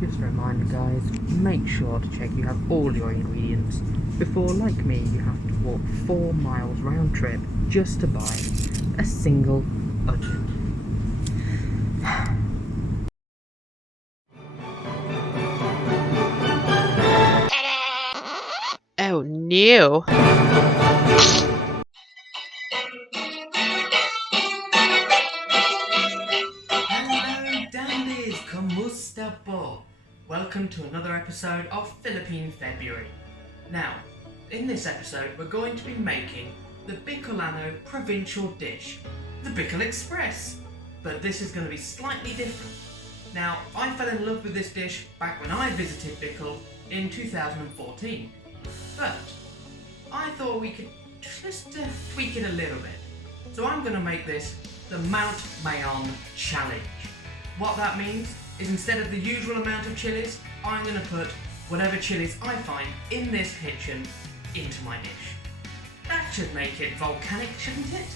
Just a reminder guys, make sure to check you have all your ingredients before, like me, you have to walk 4 miles round trip just to buy a single onion. Oh no! Hello dandies, kamusta po? Welcome to another episode of Philippine February. Now, in this episode we're going to be making the Bicolano provincial dish, the Bicol Express. But this is going to be slightly different. Now, I fell in love with this dish back when I visited Bicol in 2014. But I thought we could just tweak it a little bit. So I'm going to make this the Mt Mayon challenge. What that means is instead of the usual amount of chilies, I'm going to put whatever chilies I find in this kitchen into my dish. That should make it volcanic, shouldn't it?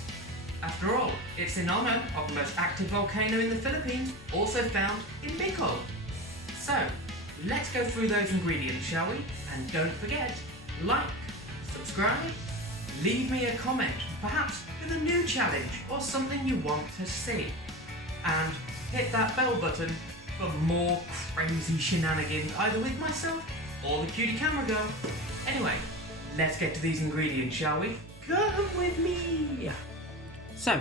After all, it's in honour of the most active volcano in the Philippines, also found in Bicol. So, let's go through those ingredients, shall we? And don't forget, like, subscribe, leave me a comment, perhaps with a new challenge or something you want to see. And hit that bell button for more crazy shenanigans, either with myself or the cutie camera girl. Anyway, let's get to these ingredients, shall we? Come with me! So,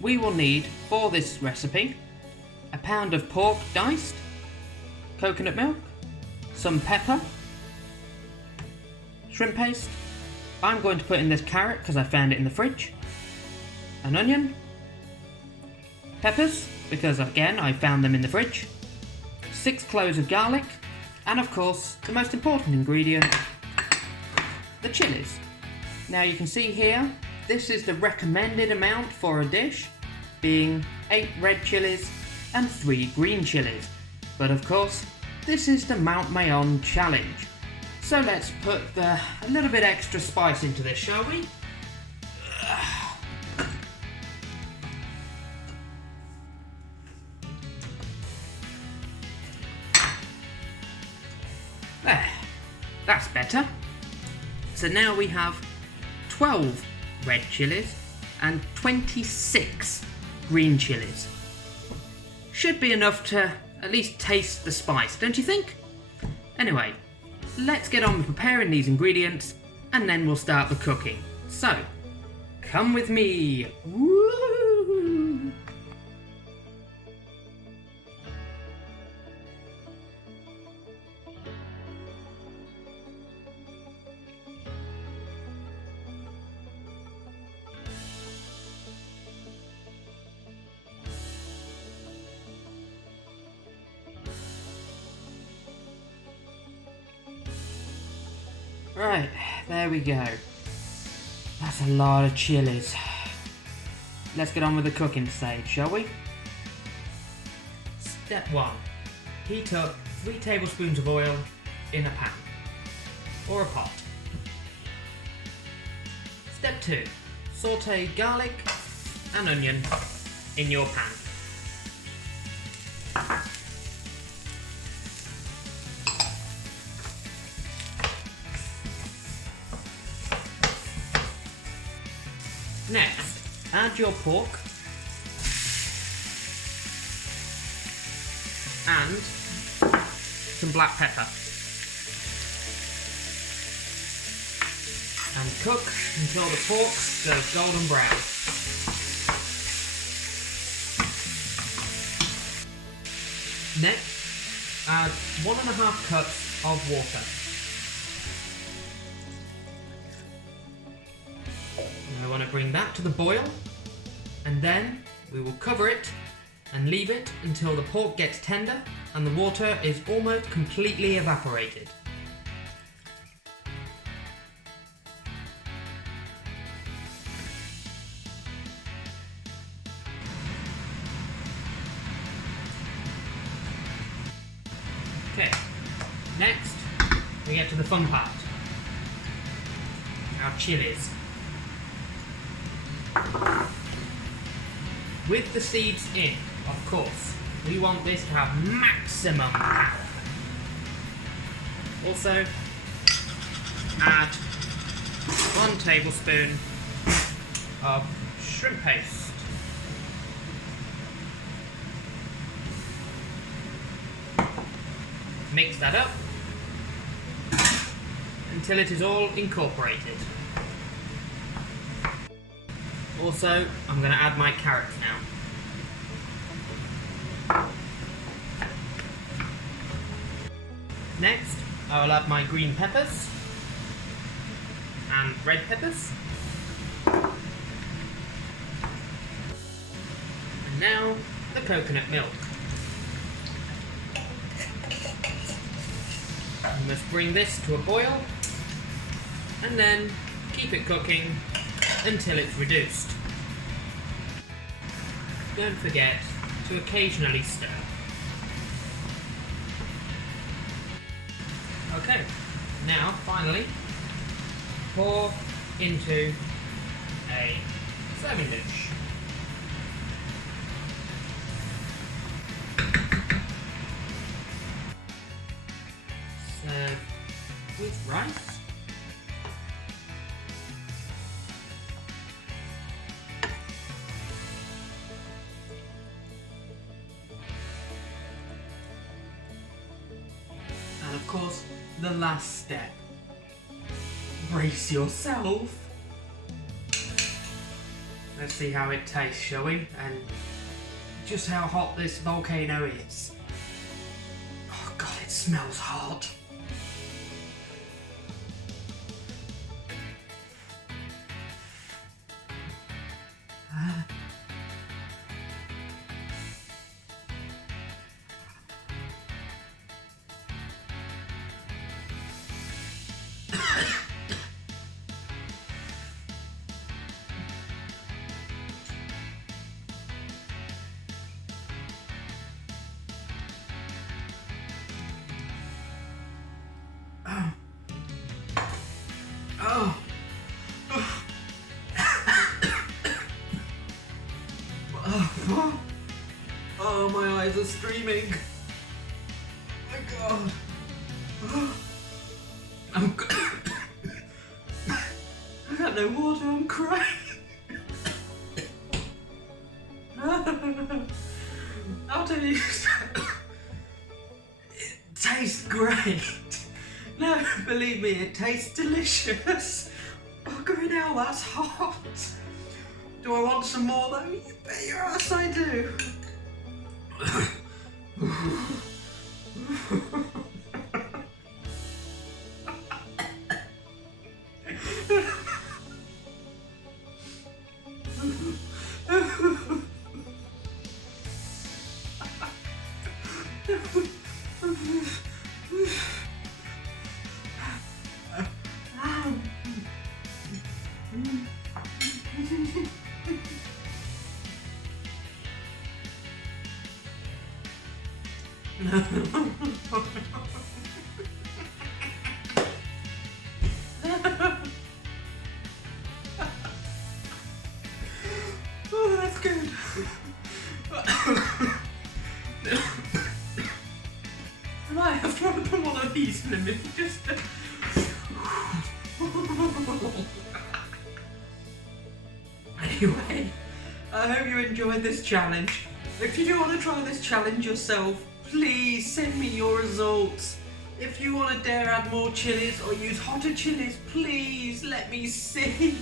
we will need, for this recipe, a pound of pork diced, coconut milk, some pepper, shrimp paste. I'm going to put in this carrot because I found it in the fridge, an onion, peppers because again I found them in the fridge, 6 cloves of garlic, and of course the most important ingredient, the chilies. Now you can see here, this is the recommended amount for a dish, being 8 red chilies and 3 green chilies. But of course, this is the Mt Mayon challenge. So let's put a little bit extra spice into this, shall we? There, that's better. So now we have 12 red chilies and 26 green chilies. Should be enough to at least taste the spice, don't you think? Anyway, let's get on with preparing these ingredients and then we'll start the cooking. So, come with me. Woo! Right, there we go. That's a lot of chilies. Let's get on with the cooking stage, shall we? Step 1. Heat up 3 tablespoons of oil in a pan or a pot. Step 2. Saute garlic and onion in your pan. Next, add your pork and some black pepper and cook until the pork goes golden brown. Next, add 1.5 cups of water. I want to bring that to the boil, and then we will cover it and leave it until the pork gets tender and the water is almost completely evaporated. Okay, next we get to the fun part, our chilies. With the seeds in, of course, we want this to have maximum power. Also, add 1 tablespoon of shrimp paste. Mix that up until it is all incorporated. Also, I'm going to add my carrots now. Next, I will add my green peppers and red peppers. And now, the coconut milk. You must bring this to a boil and then keep it cooking until it's reduced. Don't forget to occasionally stir. Okay, now finally pour into a serving dish. Serve with rice. And of course, the last step. Brace yourself. Let's see how it tastes, shall we? And just how hot this volcano is. Oh god, it smells hot. Oh. Oh, my eyes are streaming. My god. I got no water, I'm crying. I'll tell you, it tastes great. No, believe me, it tastes delicious. Fucking hell, that's hot. Do I want some more though? You bet your ass I do. Oh, that's good. I might have to open one of these in a minute just to... Anyway, I hope you enjoyed this challenge. If you do want to try this challenge yourself, please send me your results. If you want to dare add more chilies or use hotter chilies, please let me see.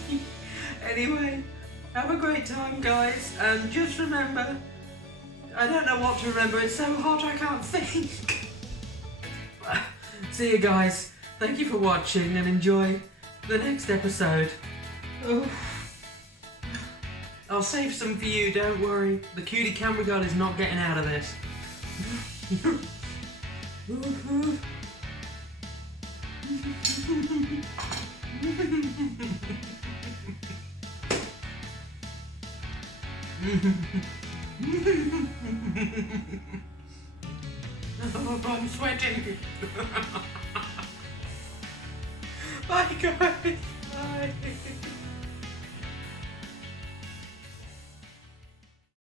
Anyway, have a great time, guys, and just remember, I don't know what to remember, it's so hot I can't think. See you guys, thank you for watching and enjoy the next episode. Oh. I'll save some for you, don't worry. The cutie camera girl is not getting out of this. Oh, I'm sweating. Bye guys. Bye.